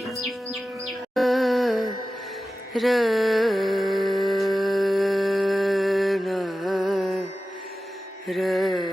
र रे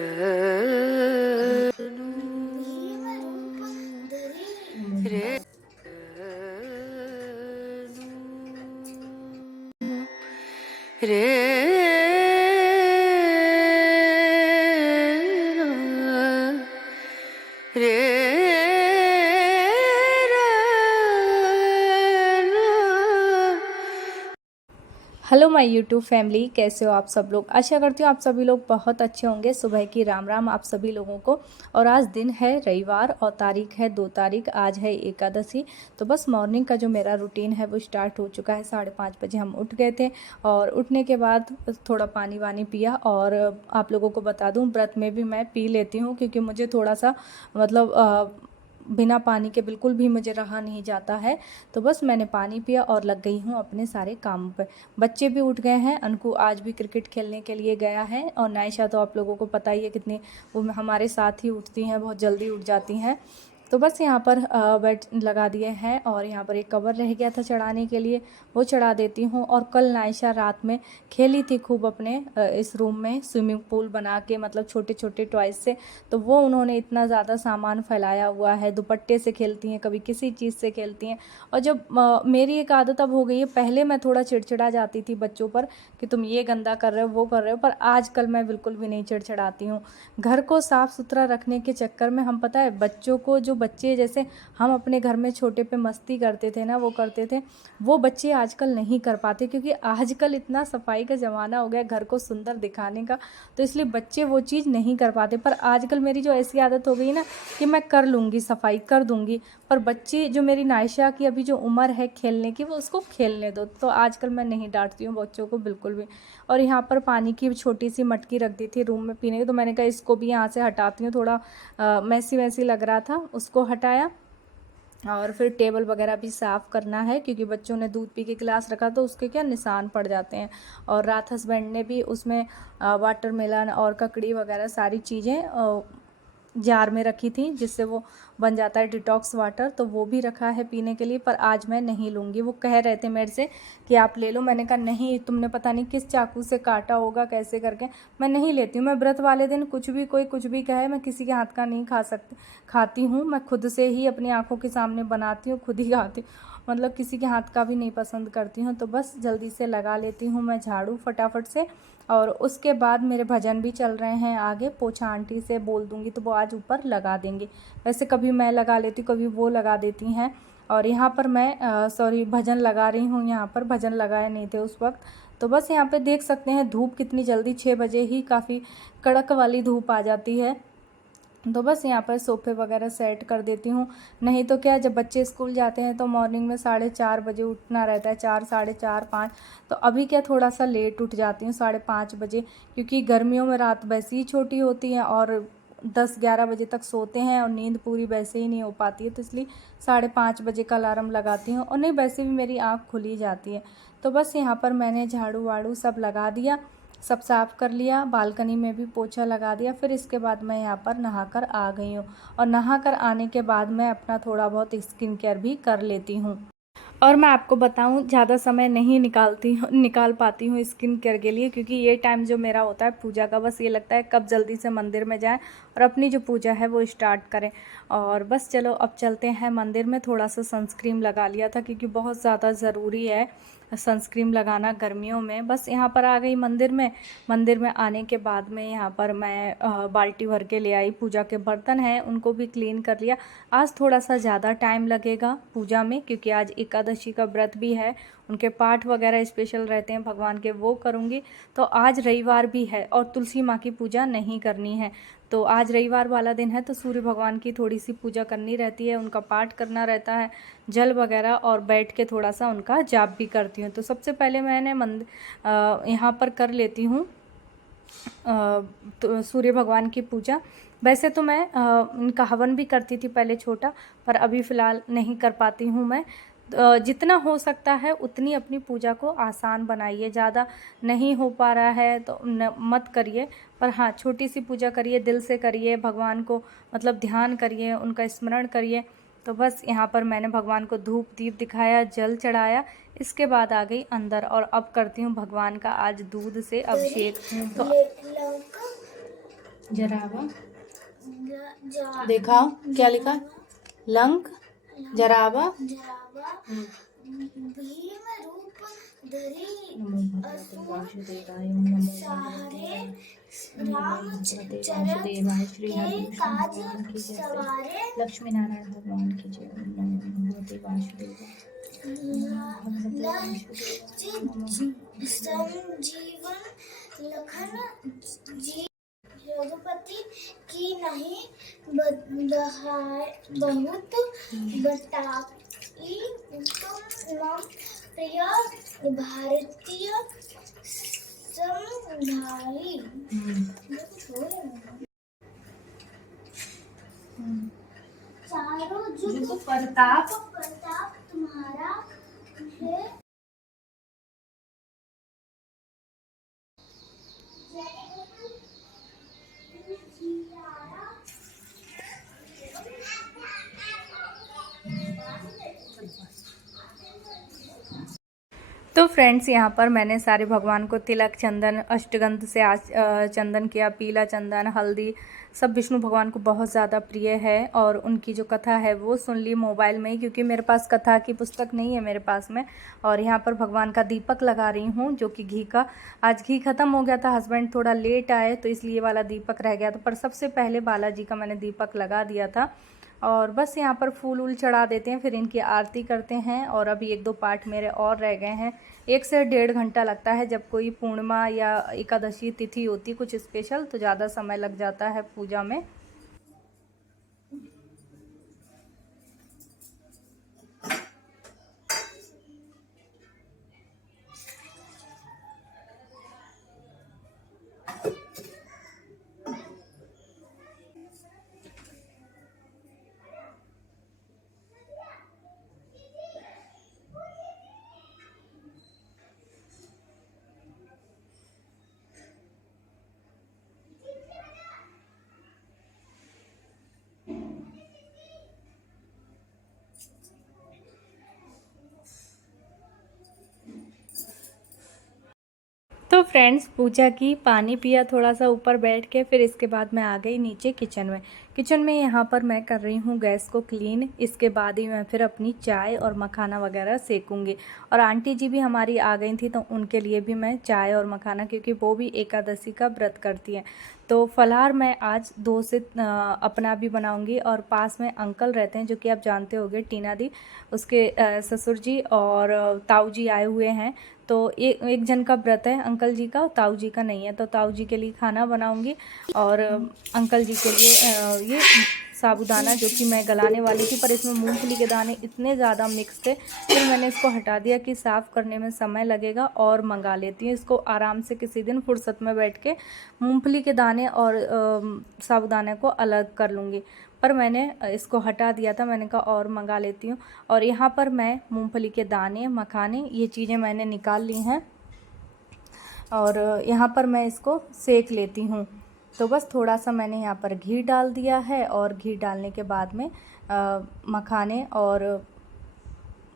hello my YouTube family, कैसे हो आप सब लोग। आशा करती हूँ आप सभी लोग बहुत अच्छे होंगे। सुबह की राम राम आप सभी लोगों को। और आज दिन है रविवार और तारीख है 2 तारीख। आज है एकादशी। तो बस मॉर्निंग का जो मेरा रूटीन है वो स्टार्ट हो चुका है। 5:30 बजे हम उठ गए थे और उठने के बाद थोड़ा पानी वानी पिया। और आप लोगों को बता दूँ, व्रत में भी मैं पी लेती हूँ क्योंकि मुझे थोड़ा सा मतलब बिना पानी के बिल्कुल भी मुझे रहा नहीं जाता है। तो बस मैंने पानी पिया और लग गई हूँ अपने सारे काम पर। बच्चे भी उठ गए हैं। अनकू आज भी क्रिकेट खेलने के लिए गया है और नायशा तो आप लोगों को पता ही है कितनी वो हमारे साथ ही उठती हैं, बहुत जल्दी उठ जाती हैं। तो बस यहाँ पर बेड लगा दिए हैं और यहाँ पर एक कवर रह गया था चढ़ाने के लिए, वो चढ़ा देती हूँ। और कल नायशा रात में खेली थी खूब अपने इस रूम में स्विमिंग पूल बना के, मतलब छोटे छोटे टॉयज़ से। तो वो उन्होंने इतना ज़्यादा सामान फैलाया हुआ है, दुपट्टे से खेलती हैं, कभी किसी चीज़ से खेलती हैं। और जब मेरी एक आदत अब हो गई है, पहले मैं थोड़ा चिड़चिड़ा जाती थी बच्चों पर कि तुम ये गंदा कर रहे हो, वो कर रहे हो, पर आजकल मैं बिल्कुल भी नहीं चिड़चिड़ाती हूँ। घर को साफ़ सुथरा रखने के चक्कर में हम, पता है, बच्चों को, जो बच्चे जैसे हम अपने घर में छोटे पे मस्ती करते थे ना, वो करते थे, वो बच्चे आजकल नहीं कर पाते क्योंकि आजकल इतना सफाई का ज़माना हो गया घर को सुंदर दिखाने का। तो इसलिए बच्चे वो चीज़ नहीं कर पाते। पर आजकल मेरी जो ऐसी आदत हो गई ना कि मैं कर लूँगी, सफाई कर दूँगी, पर बच्चे, जो मेरी नायशा की अभी जो उम्र है खेलने की, वो उसको खेलने दो। तो आजकल मैं नहीं डांटती हूँ बच्चों को बिल्कुल भी। और यहाँ पर पानी की छोटी सी मटकी रख दी थी रूम में पीने की, तो मैंने कहा इसको भी यहाँ से हटाती हूँ, थोड़ा मैसी मैसी लग रहा था, उसको हटाया। और फिर टेबल वगैरह भी साफ़ करना है क्योंकि बच्चों ने दूध पी के गिलास रखा तो उसके क्या निशान पड़ जाते हैं। और रात हस्बैंड ने भी उसमें वाटरमेलन और ककड़ी वगैरह सारी चीज़ें जार में रखी थी, जिससे वो बन जाता है डिटॉक्स वाटर, तो वो भी रखा है पीने के लिए। पर आज मैं नहीं लूँगी। वो कह रहे थे मेरे से कि आप ले लो, मैंने कहा नहीं, तुमने पता नहीं किस चाकू से काटा होगा, कैसे करके, मैं नहीं लेती हूँ। मैं व्रत वाले दिन कुछ भी, कोई कुछ भी कहे, मैं किसी के हाथ का नहीं खाती हूँ। मैं खुद से ही अपनी आँखों के सामने बनाती हूँ, खुद ही खाती हूँ, मतलब किसी के हाथ का भी नहीं पसंद करती हूँ। तो बस जल्दी से लगा लेती हूँ मैं झाड़ू फटाफट से। और उसके बाद मेरे भजन भी चल रहे हैं आगे, पोछा आंटी से बोल दूँगी तो वो आज ऊपर लगा देंगे। वैसे कभी मैं लगा लेती हूँ, कभी वो लगा देती हैं। और यहाँ पर मैं सॉरी, भजन लगा रही हूँ, यहाँ पर भजन लगाए नहीं थे उस वक्त। तो बस यहाँ पे देख सकते हैं धूप कितनी जल्दी, 6 बजे ही काफ़ी कड़क वाली धूप आ जाती है। तो बस यहाँ पर सोफ़े वगैरह सेट कर देती हूँ। नहीं तो क्या, जब बच्चे स्कूल जाते हैं तो मॉर्निंग में 4:30 बजे उठना रहता है, 4, साढ़े 4, 5। तो अभी क्या थोड़ा सा लेट उठ जाती हूँ, 5:30 बजे, क्योंकि गर्मियों में रात वैसे ही छोटी होती है और 10-11 बजे तक सोते हैं और नींद पूरी वैसे ही नहीं हो पाती है। तो इसलिए 5:30 बजे का अलार्म लगाती हूँ और नहीं, वैसे भी मेरी आँख खुली जाती है। तो बस यहाँ पर मैंने झाड़ू वाड़ू सब लगा दिया, सब साफ़ कर लिया, बालकनी में भी पोछा लगा दिया। फिर इसके बाद मैं यहाँ पर नहाकर आ गई हूँ। और नहाकर आने के बाद मैं अपना थोड़ा बहुत स्किन केयर भी कर लेती हूँ। और मैं आपको बताऊं, ज़्यादा समय नहीं निकाल पाती हूँ स्किन केयर के लिए, क्योंकि ये टाइम जो मेरा होता है पूजा का, बस ये लगता है कब जल्दी से मंदिर में जाएं और अपनी जो पूजा है वो स्टार्ट करें। और बस चलो अब चलते हैं मंदिर में। थोड़ा सा सनस्क्रीन लगा लिया था क्योंकि बहुत ज़्यादा ज़रूरी है सनस्क्रीन लगाना गर्मियों में। बस यहाँ पर आ गई मंदिर में। मंदिर में आने के बाद में यहाँ पर मैं बाल्टी भर के ले आई, पूजा के बर्तन हैं उनको भी क्लीन कर लिया। आज थोड़ा सा ज़्यादा टाइम लगेगा पूजा में क्योंकि आज एकादशी का व्रत भी है, उनके पाठ वगैरह स्पेशल रहते हैं भगवान के, वो करूँगी। तो आज रविवार भी है और तुलसी माँ की पूजा नहीं करनी है। तो आज रविवार वाला दिन है तो सूर्य भगवान की थोड़ी सी पूजा करनी रहती है, उनका पाठ करना रहता है, जल वगैरह, और बैठ के थोड़ा सा उनका जाप भी करती हूँ। तो सबसे पहले मैंने यहाँ पर कर लेती हूँ तो सूर्य भगवान की पूजा। वैसे तो मैं इनका हवन भी करती थी पहले छोटा, पर अभी फ़िलहाल नहीं कर पाती हूँ मैं। जितना हो सकता है उतनी अपनी पूजा को आसान बनाइए, ज़्यादा नहीं हो पा रहा है तो मत करिए, पर हाँ छोटी सी पूजा करिए, दिल से करिए, भगवान को मतलब ध्यान करिए, उनका स्मरण करिए। तो बस यहाँ पर मैंने भगवान को धूप दीप दिखाया, जल चढ़ाया, इसके बाद आ गई अंदर और अब करती हूँ भगवान का आज दूध से अभिषेक। तो जरावा देखा क्या लिखा, लंक जरावा वासुदेवाय श्री हरि भगवान की जय, लक्ष्मी नारायण भगवान की जय, भगवते वासुदेवाय संजीवन लखन जी रघुपति की नहीं बहुत बताई तुम मम प्रिय भारतीय समझाई। चारों जुग प्रताप तुम्हारा है। तो फ्रेंड्स यहाँ पर मैंने सारे भगवान को तिलक, चंदन, अष्टगंध से चंदन किया, पीला चंदन, हल्दी, सब विष्णु भगवान को बहुत ज़्यादा प्रिय है। और उनकी जो कथा है वो सुन ली मोबाइल में ही, क्योंकि मेरे पास कथा की पुस्तक नहीं है मेरे पास में। और यहाँ पर भगवान का दीपक लगा रही हूँ, जो कि घी का। आज घी ख़त्म हो गया था, हस्बैंड थोड़ा लेट आए तो इसलिए वाला दीपक रह गया था, पर सबसे पहले बालाजी का मैंने दीपक लगा दिया था। और बस यहाँ पर फूल वूल चढ़ा देते हैं, फिर इनकी आरती करते हैं। और अभी 1-2 पाठ मेरे और रह गए हैं। 1 से 1.5 घंटा लगता है, जब कोई पूर्णिमा या एकादशी तिथि होती कुछ स्पेशल तो ज़्यादा समय लग जाता है पूजा में। तो फ्रेंड्स पूजा की, पानी पिया थोड़ा सा ऊपर बैठ के, फिर इसके बाद मैं आ गई नीचे किचन में यहाँ पर मैं कर रही हूँ गैस को क्लीन। इसके बाद ही मैं फिर अपनी चाय और मखाना वगैरह सेकूँगी। और आंटी जी भी हमारी आ गई थी तो उनके लिए भी मैं चाय और मखाना, क्योंकि वो भी एकादशी का व्रत करती हैं, तो फलाहार मैं आज 2 से अपना भी बनाऊंगी। और पास में अंकल रहते हैं, जो कि आप जानते होंगे, टीना दी, उसके ससुर जी और ताऊ जी आए हुए हैं। तो एक जन का व्रत है अंकल जी का, ताऊ जी का नहीं है, तो ताऊ जी के लिए खाना बनाऊंगी। और अंकल जी के लिए ये साबूदाना, जो कि मैं गलाने वाली थी, पर इसमें मूंगफली के दाने इतने ज़्यादा मिक्स थे, फिर मैंने इसको हटा दिया कि साफ़ करने में समय लगेगा, और मंगा लेती हूँ इसको आराम से किसी दिन फुर्सत में बैठ के मूंगफली के दाने और साबूदाने को अलग कर लूँगी। पर मैंने इसको हटा दिया था, मैंने कहा और मंगा लेती हूँ। और यहाँ पर मैं मूंगफली के दाने, मखाने, ये चीज़ें मैंने निकाल ली हैं, और यहाँ पर मैं इसको सेक लेती हूँ। तो बस थोड़ा सा मैंने यहाँ पर घी डाल दिया है, और घी डालने के बाद में मखाने और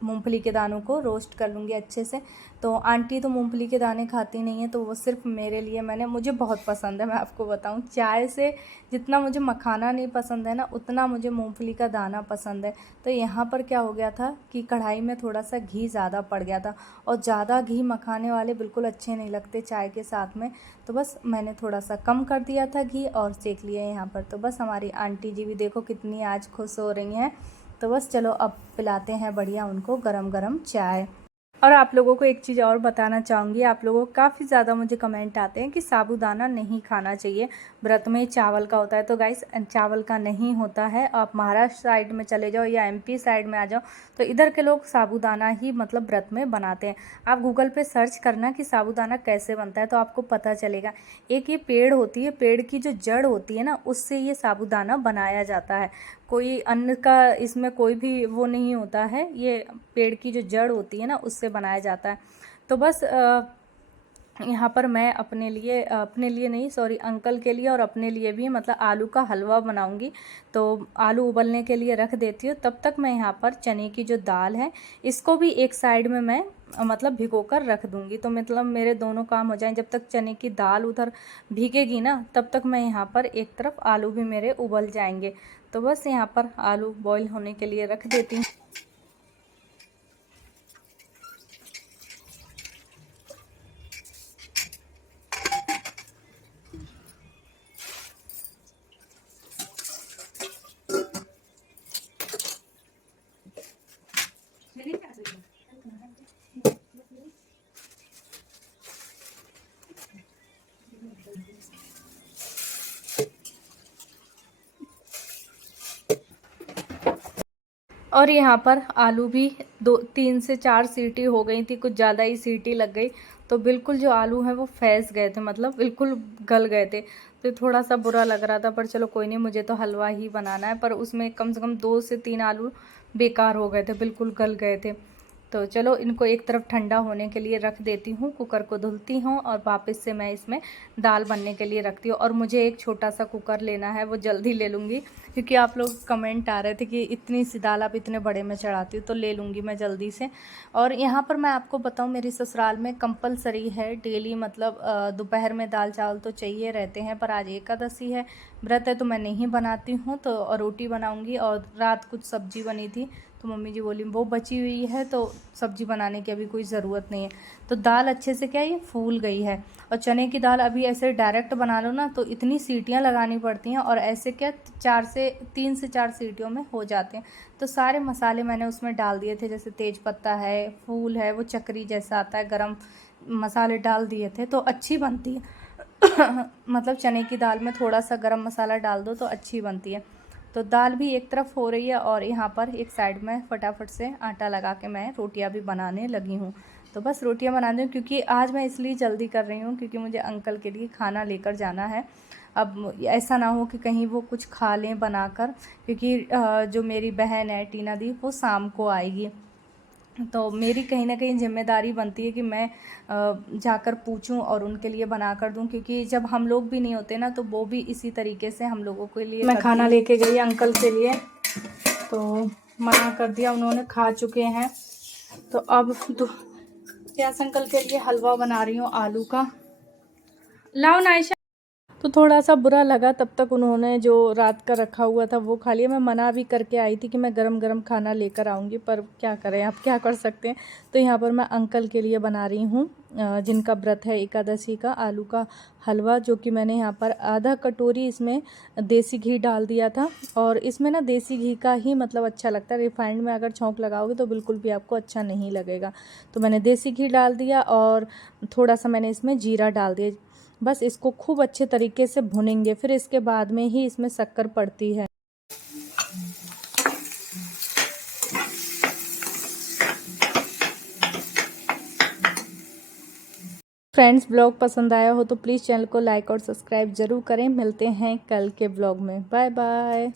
मूंगफली के दानों को रोस्ट कर लूँगी अच्छे से। तो आंटी तो मूंगफली के दाने खाती नहीं है, तो वो सिर्फ मेरे लिए मुझे बहुत पसंद है। मैं आपको बताऊँ, चाय से जितना मुझे मखाना नहीं पसंद है ना, उतना मुझे मूंगफली का दाना पसंद है। तो यहाँ पर क्या हो गया था कि कढ़ाई में थोड़ा सा घी ज़्यादा पड़ गया था, और ज़्यादा घी मखाने वाले बिल्कुल अच्छे नहीं लगते चाय के साथ में। तो बस मैंने थोड़ा सा कम कर दिया था घी और सेक लिया यहाँ पर। तो बस हमारी आंटी जी भी देखो कितनी आज खुश हो रही हैं। तो बस चलो अब पिलाते हैं बढ़िया उनको गरम गरम चाय। और आप लोगों को एक चीज़ और बताना चाहूँगी, आप लोगों को काफ़ी ज़्यादा मुझे कमेंट आते हैं कि साबूदाना नहीं खाना चाहिए, व्रत में चावल का होता है। तो गाइस, चावल का नहीं होता है। आप महाराष्ट्र साइड में चले जाओ या MP साइड में आ जाओ, तो इधर के लोग साबूदाना ही मतलब व्रत में बनाते हैं। आप गूगल पे सर्च करना कि साबूदाना कैसे बनता है, तो आपको पता चलेगा। एक ये पेड़ होती है, पेड़ की जो जड़ होती है ना, उससे ये साबूदाना बनाया जाता है। कोई अन्न का इसमें कोई भी वो नहीं होता है, ये पेड़ की जो जड़ होती है ना, उससे बनाया जाता है। तो बस यहाँ पर मैं अपने लिए नहीं, सॉरी, अंकल के लिए और अपने लिए भी मतलब आलू का हलवा बनाऊंगी। तो आलू उबलने के लिए रख देती हूँ। तब तक मैं यहाँ पर चने की जो दाल है इसको भी एक साइड में मैं मतलब भिगो कर रख दूंगी। तो मतलब मेरे दोनों काम हो जाएं। जब तक चने की दाल उधर भीगेगी ना, तब तक मैं यहाँ पर एक तरफ आलू भी मेरे उबल जाएंगे। तो बस यहाँ पर आलू बॉईल होने के लिए रख देती हूँ। और यहाँ पर आलू भी 3 से 4 सीटी हो गई थी, कुछ ज़्यादा ही सीटी लग गई। तो बिल्कुल जो आलू है वो फैस गए थे, मतलब बिल्कुल गल गए थे। तो थोड़ा सा बुरा लग रहा था, पर चलो कोई नहीं, मुझे तो हलवा ही बनाना है। पर उसमें कम से कम 2 से 3 आलू बेकार हो गए थे, बिल्कुल गल गए थे। तो चलो इनको एक तरफ ठंडा होने के लिए रख देती हूँ। कुकर को धुलती हूँ और वापस से मैं इसमें दाल बनने के लिए रखती हूँ। और मुझे एक छोटा सा कुकर लेना है, वो जल्दी ले लूँगी, क्योंकि आप लोग कमेंट आ रहे थे कि इतनी सी दाल आप इतने बड़े में चढ़ाती हूँ। तो ले लूँगी मैं जल्दी से। और यहाँ पर मैं आपको बताऊँ, मेरी ससुराल में कंपलसरी है डेली, मतलब दोपहर में दाल चावल तो चाहिए रहते हैं। पर आज एकादशी है, व्रत है, तो मैं नहीं बनाती हूँ। तो रोटी बनाऊँगी। और रात कुछ सब्जी बनी थी, तो मम्मी जी बोली वो बची हुई है, तो सब्जी बनाने की अभी कोई ज़रूरत नहीं है। तो दाल अच्छे से क्या ये फूल गई है। और चने की दाल अभी ऐसे डायरेक्ट बना लो ना, तो इतनी सीटियां लगानी पड़ती हैं। और ऐसे क्या 3 से 4 सीटियों में हो जाते हैं। तो सारे मसाले मैंने उसमें डाल दिए थे, जैसे तेज पत्ता है, फूल है, वो चक्री जैसा आता है, गरम मसाले डाल दिए थे, तो अच्छी बनती है। मतलब चने की दाल में थोड़ा सा गरम मसाला डाल दो तो अच्छी बनती है। तो दाल भी एक तरफ हो रही है और यहाँ पर एक साइड में फटाफट से आटा लगा के मैं रोटियां भी बनाने लगी हूँ। तो बस रोटियां बना दूँ, क्योंकि आज मैं इसलिए जल्दी कर रही हूँ क्योंकि मुझे अंकल के लिए खाना लेकर जाना है। अब ऐसा ना हो कि कहीं वो कुछ खा लें बनाकर, क्योंकि जो मेरी बहन है टीना दी, वो शाम को आएगी। तो मेरी कहीं ना कहीं जिम्मेदारी बनती है कि मैं जाकर पूछूं और उनके लिए बना कर दूं, क्योंकि जब हम लोग भी नहीं होते ना, तो वो भी इसी तरीके से हम लोगों के लिए। मैं खाना लेके गई अंकल के लिए, तो मना कर दिया, उन्होंने खा चुके हैं। तो अब प्यास अंकल के लिए हलवा बना रही हूँ आलू का। लाओ नायशा। तो थोड़ा सा बुरा लगा, तब तक उन्होंने जो रात का रखा हुआ था वो खा लिया। मैं मना भी करके आई थी कि मैं गरम गरम खाना लेकर आऊँगी, पर क्या करें, आप क्या कर सकते हैं। तो यहाँ पर मैं अंकल के लिए बना रही हूँ, जिनका व्रत है एकादशी का, आलू का हलवा। जो कि मैंने यहाँ पर आधा कटोरी इसमें देसी घी डाल दिया था। और इसमें ना देसी घी का ही मतलब अच्छा लगता है, रिफाइंड में अगर छौंक लगाओगे तो बिल्कुल भी आपको अच्छा नहीं लगेगा। तो मैंने देसी घी डाल दिया और थोड़ा सा मैंने इसमें जीरा डाल दिया। बस इसको खूब अच्छे तरीके से भुनेंगे, फिर इसके बाद में ही इसमें शक्कर पड़ती है। फ्रेंड्स, ब्लॉग पसंद आया हो तो प्लीज़ चैनल को लाइक और सब्सक्राइब ज़रूर करें। मिलते हैं कल के ब्लॉग में। Bye bye.